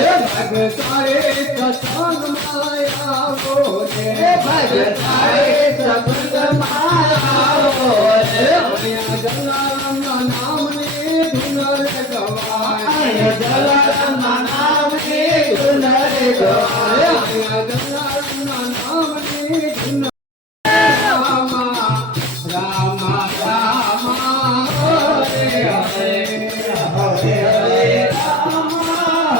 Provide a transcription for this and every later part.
ભગતારે સતંગ માયા બોલે ભગતારે સતંગ માયા બોલે જલારામના નામને ધુનર ગવાય જલારામના નામને ધુનર ગવાય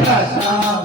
Krishna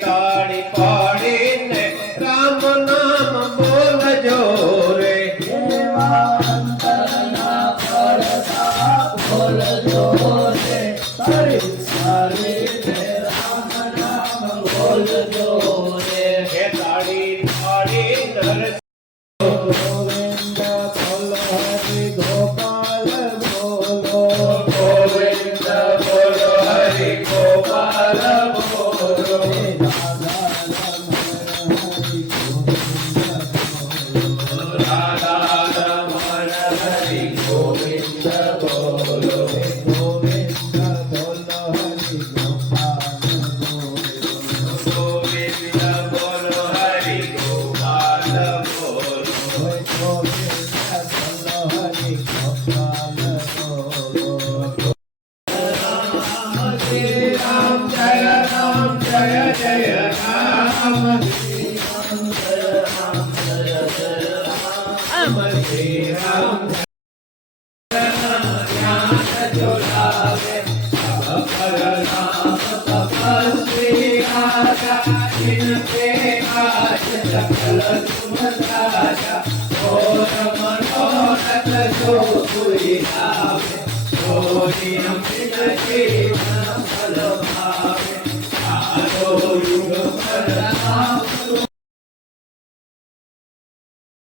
તાળી પાડીને રામના Oh, dear, I'm in a dream, I'm full of